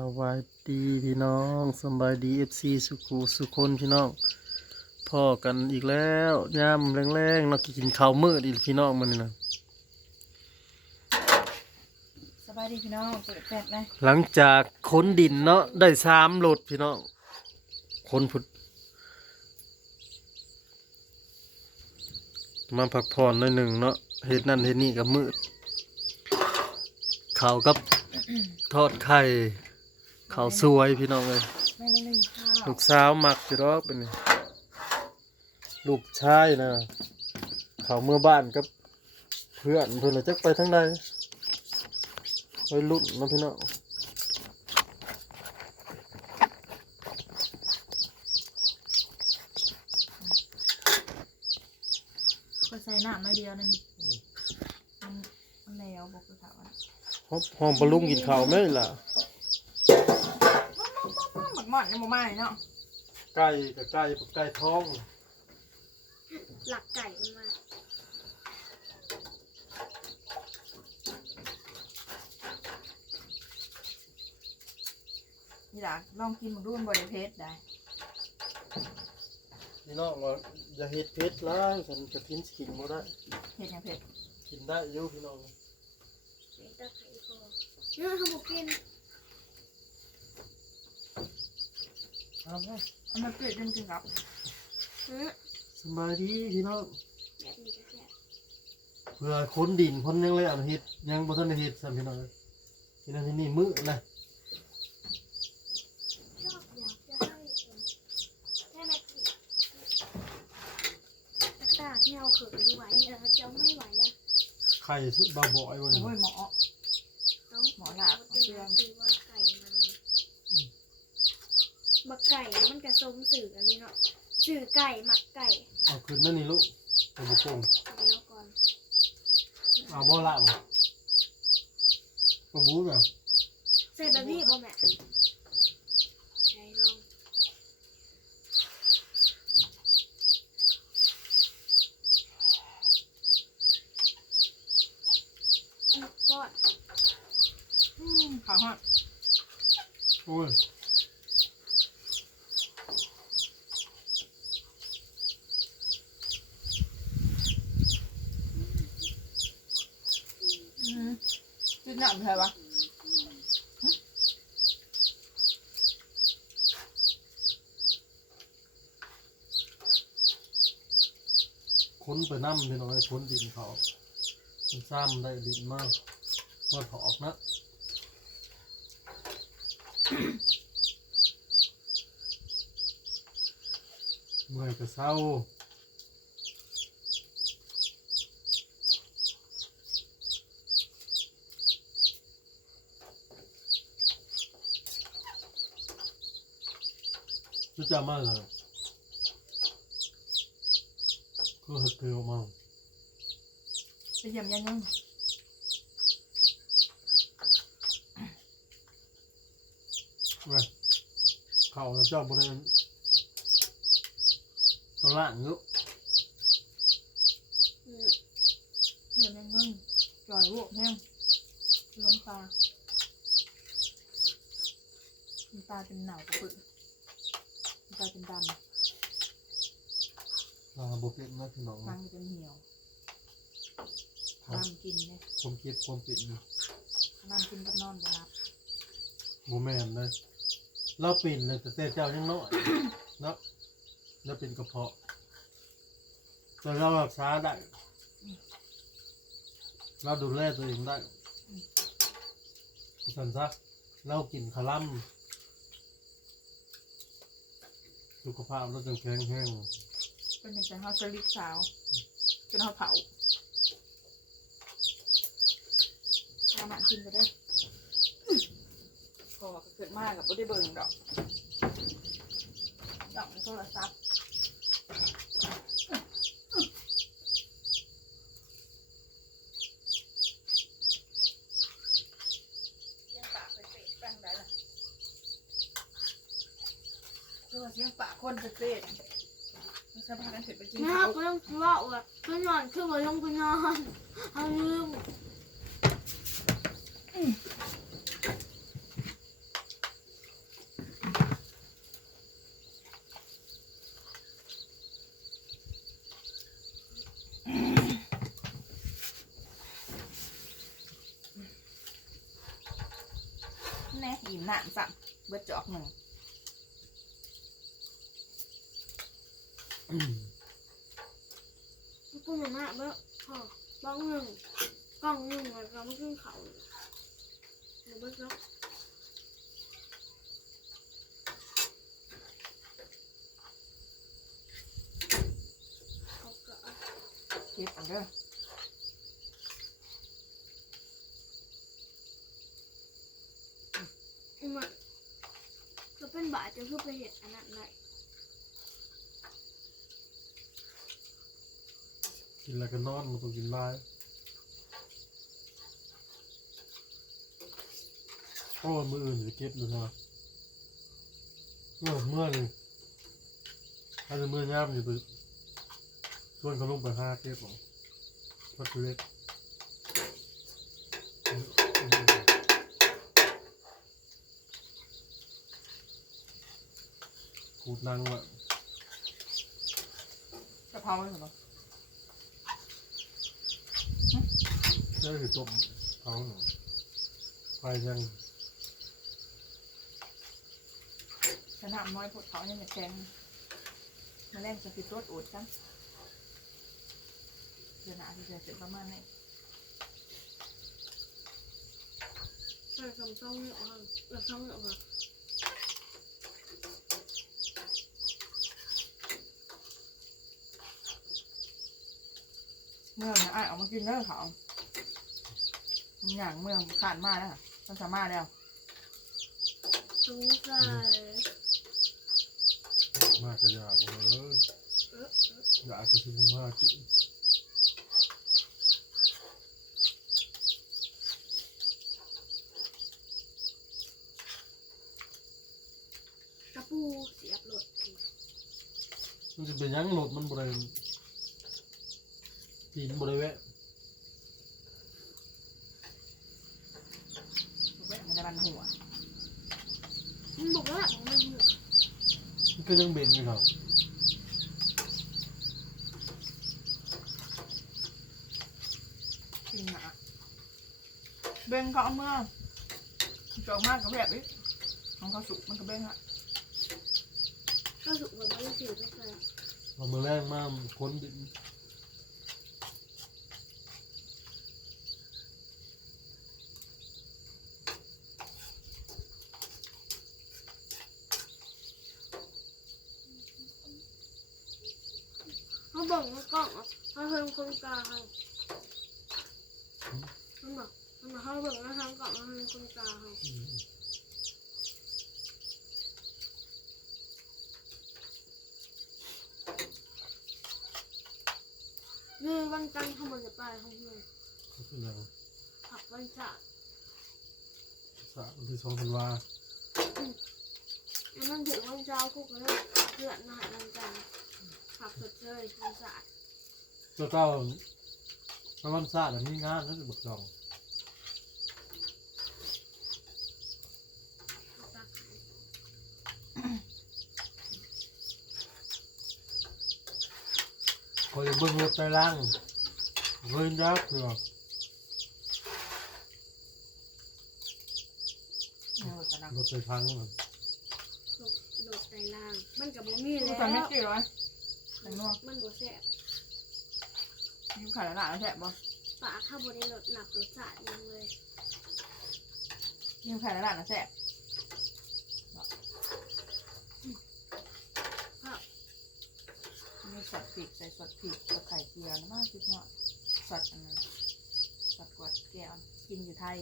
สวัสดีพี่น้องสำบายดีเอฟซีสุขูสุคนพี่น้องพ่อกันอีกแล้วย่ามแรงๆเนาะกินข้าวมืดอีกพี่น้องมันนี่นะสบายดีพี่น้องเปิดแฟลชไหมหลังจากขนดินเนาะได้สามโหลดพี่น้องขนพุดมาพักผ่อนหน่อยหนึ่งเนาะเฮ็ดนั่นเฮ็ดนี่กับมืดข้าวกับทอดไข่ ข้าวสวยพี่น้องเลยไม่ได้นึ่งข้าวลูกสาวมักจะรอกเป็นนี่ลูกชายนะเขาเมื่อบ้านกับเพื่อนเพื่อนเลยจักไปทั้งใดไปรุ่นเนาะพี่น้องก็ใส่น้ำน้อยเดียวหนึงมันมันแล้วบอกคือถามว่าหอมหอมปลาลุงกินข้าวไหมล่ะห มักหมอนยังบ่มาเลยเนาะไก่กับไก่กับไก่ท้องหลักไก่มันมานี่ล่ะลองกินมันดูมันบริเพชได้พี่น้องว่าอย่าเฮ็ดเผ็ดหลายฉันจะกินสกินบ่ได้ เผ็ดยังเผ็ดกินได้อยู่พี่น้องเป็นตะไคร้พอเนื้อเขาบอกกิน เอาไว้เอามาเปิดจนกินกับเนื้อสบายดีพี่น้องแบบนี้ก็แซ่บเพื่อคนดินคนยังเลยอันเฮ็ดยังบ่ทันได้เฮ็ดซ้ํพี่น้องพี่น้องที่นี่มื้อนะชอบอยากจะให้เอ็มแค่แม่กินตะกร้าที่เอาเขินไหวเออเจ้าไม่ไหวอะไข่บ่บ่อยบ่นี่โอ้ยหมอต้องหมอหลาบเป็นเชื่อมคือว่าไก่มัน บักไก่มันกระสมสื่อกันนี่เนาะสื่อไก่หมักไก่เอาขึ้นนั่นนี่ลูกเอาบ่โกงเดี๋ยวก่อนเอาบ่ละบ่บ่บูแบบใส่แบบนี้บ่แม่ใช่ลองอืมปอดอืมขาวฮอดโอ้ย อืมกิ น้ำใช่ปะค้นไปน้ำพี่น้อยค้นดินเขามันซ้ำได้ดินมากมาถอกนะเมื่อยก็เศร้ารู้จักมากเลยก็เฮดเกลียวมากไปเยี่ยมยันยังเว้ยเขาเจ้าบริเวณตรงล่างเยอะอืมเยี่ยมยังเงินจอยลวกแห้งลมตาน้ำตาเป็นหนาวกระปึก น้ำตาเป็นดำอ่าบเป็นนะพี่น้องฟังจนเหี่ยวครับน้ำกินเนี่ยความเก็บความเป็นอยู่น้ำกินกับนอนบ่รับโมแมนเลยเราเป็นเลยแต่แต่เจ้ายังน้อย เนาะแล้วเป็นกระเพาะ แต่เรารักษาได้ เราดูแลตัวเองได้สันซะเรากินคาลัม สุขภาพเราจึงแข็งแรงเป็นอย่างแต่เขาจะลิกสาวจนเขาเผาเอาหนังกินไปได้พอก็เกิดมากกับไม่ได้เบิ่งดอกดอกในโทรศัพท์ đậu rồi cứ ngon cứ ngồi không cứ ngon. Không lương. Nè nhìn nạn dặm bớt chọc mình. Ừ. ขึ้งไปนอนเอาลืมแน่อิ่มหนาเบิดจอกหนึ่งกูมาม่าเบ้อพอบ้องหนึ่งกล่องหนึ่งแล้วก็มาขึ้นเขาเดี๋ยวเบ้อเนาะเขาก็เก็บอันเด้อเอามาก็เป็นบาทจะคือไปเห็ดอันนั้นได้ กินอะไรก็นอนมันต้องกินหลายโอ้มืออื่นจะเก็บเลยนะเออเมื่อเลยถ้าจะเมื่อยามอยู่ไปชวนเขาลงไปห้าเก็บหรอพักเล็กขูดนางว่ะกะเพราไหม่ถูกหรอ นี่คือต้มเขาหนูไฟยังขนาดน้อยพวกเขาเนี่ยแข็งมาแรงจะติดรถอดกันเดี๋ยวหนาที่จะเสร็จประมาณนี้ใส่คำช่องเหนียวค่ะแล้วช่องเหนียวค่ะเมื่อนะไอ้ายเออกมากินเด้อเขามัน อย่างเมืองขาดมากแล้วค่ะมันสามารถแล้วสงสัยมากกระยากเลยเอออยากจะซื้อมากกินกระปูเสียบหลดมันจะเป็นยังโหลดมันบริเวณกินบริเวณ ถูกไหมมันจะบันหัวมันบอกว่ามันเหนือมันก็ยังเบนอยู่ครับกินหนาเบ่งก็เอาเมื่อจอกมากกับแบบอีกของเขาสุกมันก็เบ่งอะถ้าสุกแบบไม่ได้สิวก็ใส่เอามาแรงมากค้นดิน เขาบอกว่ากล้องอะเขาเพิ่มคนกลางมันบอกมันบอกเขาบอกว่าทางกล้องเขาเพิ่มคนกลางนี่วันจันทร์เขาบอกจะไปเขาเพื่อนก็คืออย่างผักวันจันทร์สามที่สองธันวาแล้วมันถึงวันเช้าคุกเลยเพื่อนมาหาวันจันทร์ ผักสดเลยวันจันทร์เจ้าเจ้าพระวันศาสตร์มีงานนั่นจะบอกจองคอยเบิ่งรถไปล่างเบิ่งยักษ์เถื่อเนี่ยรถกระดังรถไปพังมันสุกโดดในล่าง มันกับบ่มีแล้วกันไม่กี่ร้อย แต่นัวมันบ่แซ่บยิ้มขายแล้วหลานแล้วแทบบ่ปลาข้าวบนในรถหนับรสชาติยังเลยยิ้มขายแล้วหลานแล้วแทบข้าวมีสดผิดใส่สดผิดกับไข่เจียวนะมากสุดยอดสดอันนั้นสดกวดแก้วกินอยู่ไทย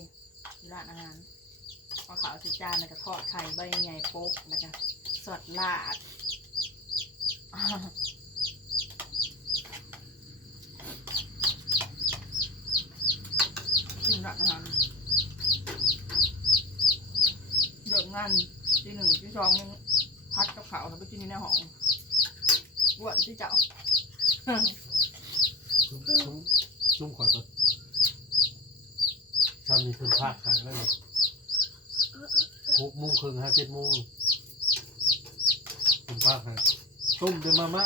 อยู่ร้านอาหารพอขาวสิจานแล้วก็ทอดไข่ใบใหญ่โป๊กแล้วก็สดลาด กินร้านอาหารเดิมงานทีหนึ่งที่สองยังพัดกับขาวแล้วไปกินอยู่ในห้องอ้วนที่เจ้า ซุ้มซุ้มซุ้มข่อยปะทำมีคนพากขายแล้วเนี่ยหกโมงครึ่งห้าเจ็ดโมงคนพากขายต้มเดี๋ยวมาม่า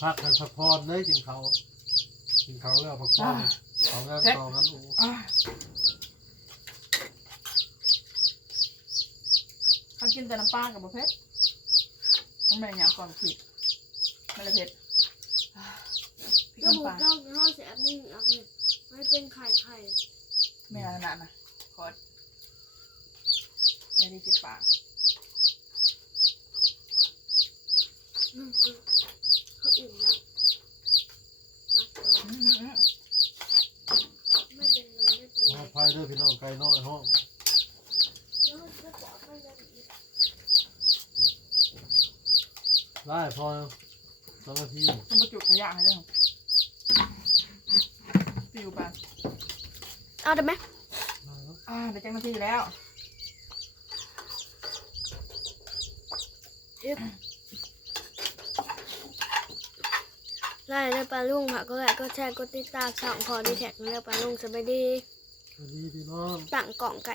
พักให้พักผ่อนได้กินเขาว กินเขาวแล้วผักต้มเขางอนตออนั้นอู้เขากินแต่น้ำปลากับบะเพ็ดทำไม่อยากก่อนผิดไม่เลยเผ็ดก็หมูเจ้าห้าเสียนึ่งอันหนึ่ไม่เป็นไข่ไข่ไม่เอาขนาดนะขอดไม่ได้เจ็บปาก เป็นขไรออภัยเด้อพี่น้องไก่น้อยห้องแล้วมันจะบอกไปยังอีกได้พอสองนาทีต้องมาจุดขยะให้ด้วยปิวไปเอาได้ไหมได้แล้วอ่าเดี๋ยวจังนาทีแล้วไล่ได้ปลาลุงค่ะก็ไล่ก็แชร์ก็ติดตามช่องพอดีแท็กเนื้อปลาลุงสบายดี สวัสดีพี่น้อง ต่างกล่องไก่